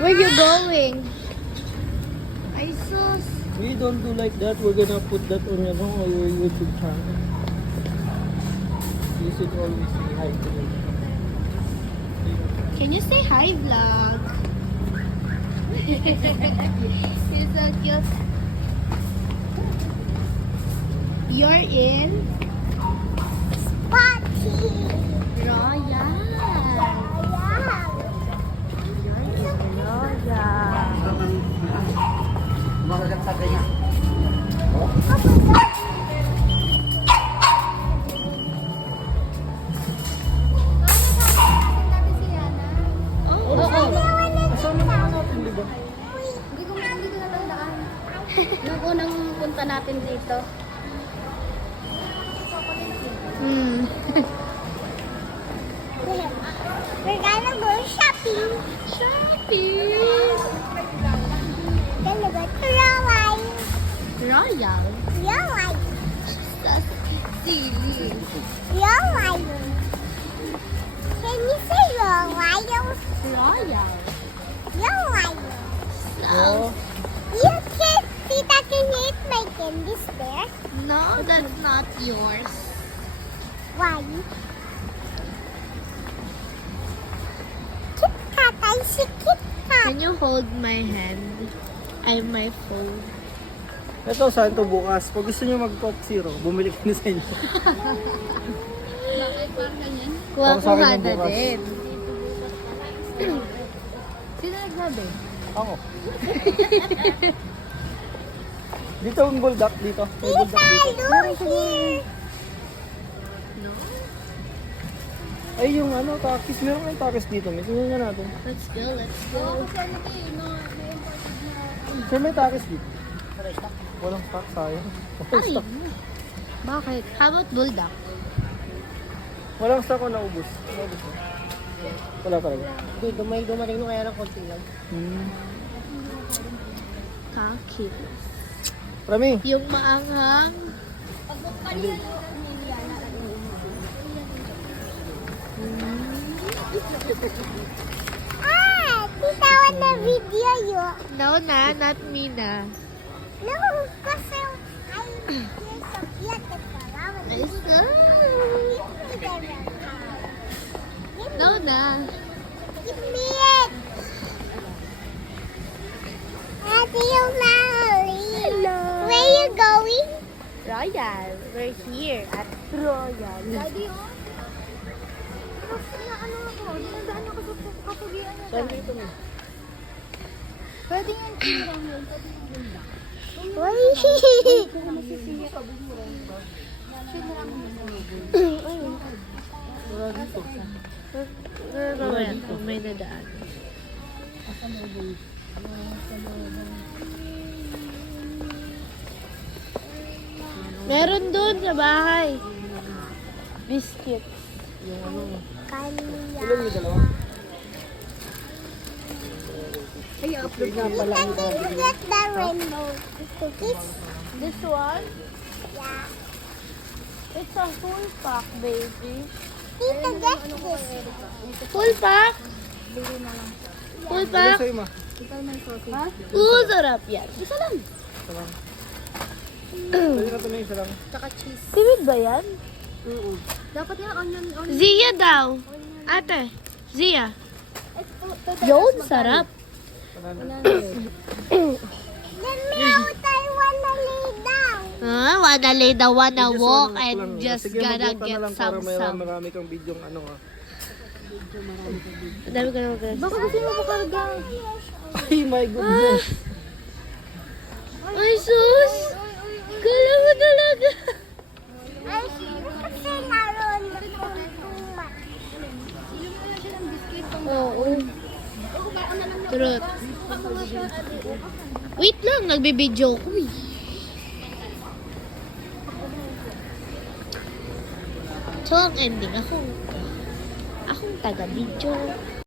Where you going? Ay, sus. We don't do like that. We're gonna put that on your YouTube channel. You should always say hi to me. Can you say hi, vlog? You're so cute. You're in Party. Royal. You're in Royal. Makagat sa kanya. Oh, Kasama naman natin, di ba? Hindi ko natandaan. Nung unang punta natin dito. We're gonna go shopping. Shopping! Gonna go to Royal. Royal? Royal. That's silly. Royal. Can you say Royal? Royal. Royal. Oo. You can, Tita, can you eat my candies there? No, that's not yours. Why? Kit Kat, I see Kit Kat. Can you hold my hand? I'm my phone. Ito, saan to bukas? Pag gusto nyo mag-Coke Zero, bumili ka na sa inyo. Kuha Para sa akin na yung bukas. din. Sino nagsabi? Ako. Dito yung bulldog, dito. May bulldog Tita, dito. look here. No? Ay, yung ano, takis. Meron kang takis dito. May tingnan nga natin. Let's go, let's go. Sir, may takis dito. Walang stock, sayang. Walang Ay, stock. bakit? How about bulldog? Walang stock ko naubos. Naubos na. Wala talaga. Hindi, may dumating mo kaya ng konti lang. Kaki. Rami, Yung maanghang. Ah, Tita, wanna video you? No na, not me na. No, kasi you're so beautiful. Ay, sus. No na. Give me it. Ate, yung Natalie. Hello. Where you going? Royal. We're here at Royal. Daddy, oh. Ano ako? Dinadaan ako sa kapugian niya. saan dito mo? Pwede yung tirang yun. Pwede yung ganda. Wala dito. Mamaya, kung may nadaan. Meron doon sa bahay. Biscuit. Yung ano, Kanya. ilan yung dalawa? Ay, Yun nga pala Tita, yung can you get the rainbow cookies? This one? Yeah. It's a full pack, baby. Tita, get this. Full pack? Full Ilan pack? sa'yo, ma? Ha? Sarap yan. Isa lang. Isa lang. Pwede na ito na isa lang. Tsaka cheese. Timid ba yan? Dapat nga onion. Zia daw. Ate, Zia. Yun, sarap. Let me out. I wanna lay down. Wanna lay down, wanna Sige, walk, so, ano and lang, just sige, gonna mag-walk ka na get lang para some. marami kang video ano ha. Dami ka na mag-rest. Baka gusto mo makarga. Ay my goodness. Ay, sus! Kala mo talaga. Ay, kasi naroon na Oo. Truth. Wait lang, nagbibideo ko eh. So, ang ending, akong taga-video.